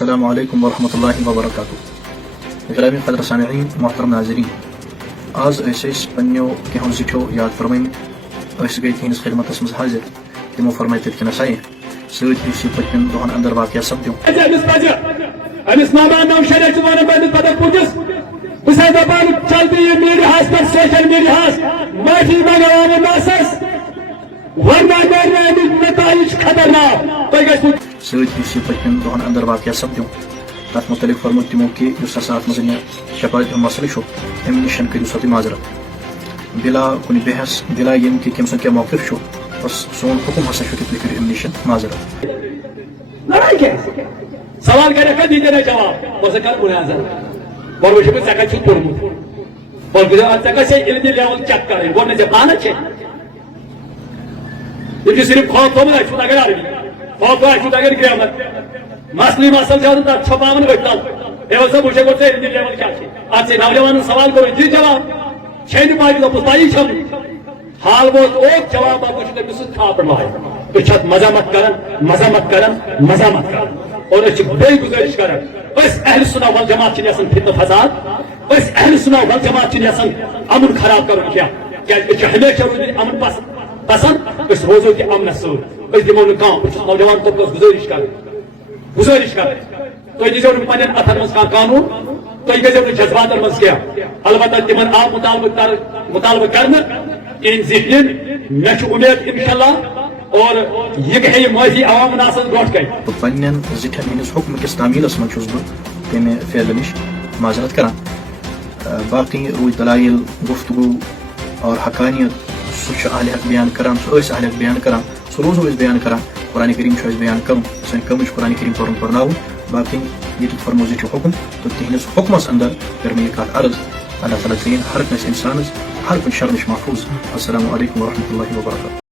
السلام علیکم ورحمۃ اللہ وبرکاتہ. گرامی قدر سامعین محترم ناظرین، آز پنو کینٛہو زٹھو یاد فرمٲمٕتۍ گٔے تِہنٛدِس خدمتس منٛز حاضر. تِمو فرمٲے تٔتۍ کِنۍ سایہِ سۭتۍ یُس یہِ پٔتمٮ۪ن دۄہن اندر واقعہ سپدیو. سۭتۍ یُس یہِ پٔتمٮ۪ن دۄہن اندر واقعہ سپدیو تتھ متعلق فرمو تِمو کہِ یُس ہسا اتھ منٛز شفاعت مسلہٕ چھُ امہِ نِش کٔرِو سا تُہۍ معذرت بلا کُنہِ بحث بلا ییٚمہِ کہِ کٔمۍ سُنٛد کیٛاہ موقف چھُ. بس سون حکم ہسا چھُ کہِ تُہۍ کٔرِو امہِ نِش معذرت. سوال کرے دیجیے نا جواب بس کر مناظر اور وچھو ژےٚ کتہِ چھُتھ پوٚرمُت اور ژےٚ گژھِ علمِ لیول چیک کرٕنۍ گۄڈٕ ژےٚ پانہٕ چھے یہِ چھُ صرف خوف تھوٚمُت اَسہِ چھُنہٕ اگر عربی خوف اَسہِ چھُنہٕ اگر گرٛیمر مسلہٕ مسل چھُ آسان تتھ چھپاوان ؤتھۍ تل ہے وسا وٕچھے گۄڈٕ ژےٚ علمِ لیول کیٛاہ چھِ اتھ ژےٚ نوجوانن سوال کوٚرُتھ دِ جواب چھے نہٕ پاے دوٚپُس پایی چھم حال ووت اوت جواب پتہٕ وٕچھُن تٔمِس سۭتۍ تھاپڑ لاے أسۍ چھِ اتھ مذمت کران اور أسۍ چھِ بیٚیہِ گُزٲرِش کران أسۍ اہل سنہ والجماعت چھِنہٕ یژھان فتنہٕ فساد أسۍ اہل سنہ والجماعت چھِنہٕ یژھان امن خراب کرُن کینٛہہ کیٛازِ أسۍ چھِ ہمیشہ روٗدمٕتۍ امن پسنٛد أسۍ روزو تہِ امنس سۭتۍ أسۍ دِمو نہٕ کانٛہہ بہٕ چھُس نوجوان طبقس گُزٲرِش کران تُہۍ دِیٖزیو نہٕ پننٮ۪ن اتھن منٛز کانٛہہ قانوٗن تُہۍ گٔژھِو نہٕ جذباتن منٛز کینٛہہ البتہ تِمن آو مطالبہٕ کرنہٕ تِہنٛدۍ ذہنین مےٚ چھُ اُمید انشاءاللہ اور یہ کہ معافی عوامن آسان برونٛٹھ کَنہِ پننٮ۪ن زِٹھٮ۪ن ہٕنٛدِس حُکمہٕ کِس تعمیٖلس منٛز چھُس بہٕ تمہِ فعلہٕ نِش معذرت کران. باقٕے روٗدۍ دلایل گفتگو اور حقانیت سُہ چھُ اہل حق بیان کران سُہ ٲسۍ اہل حق بیان کران سُہ روزو أسۍ بیان کران. قرآن کریم چھُ اَسہِ بیان کرُن سٲنۍ کٲم چھِ قرآن کریم پرُن پرناوُن. باقٕے ییٚتیُک فرمو زِٹھِ حُکم تہٕ تِہنٛدِس حُکمس اندر کٔر مےٚ یہِ کتھ عرض. اللہ تعالیٰ تھٲیِن ہر کٲنٛسہِ انسانس ہر کُنہِ شر نِش محفوٗظ. السلام علیکم ورحمۃ اللہ وبرکاتہ.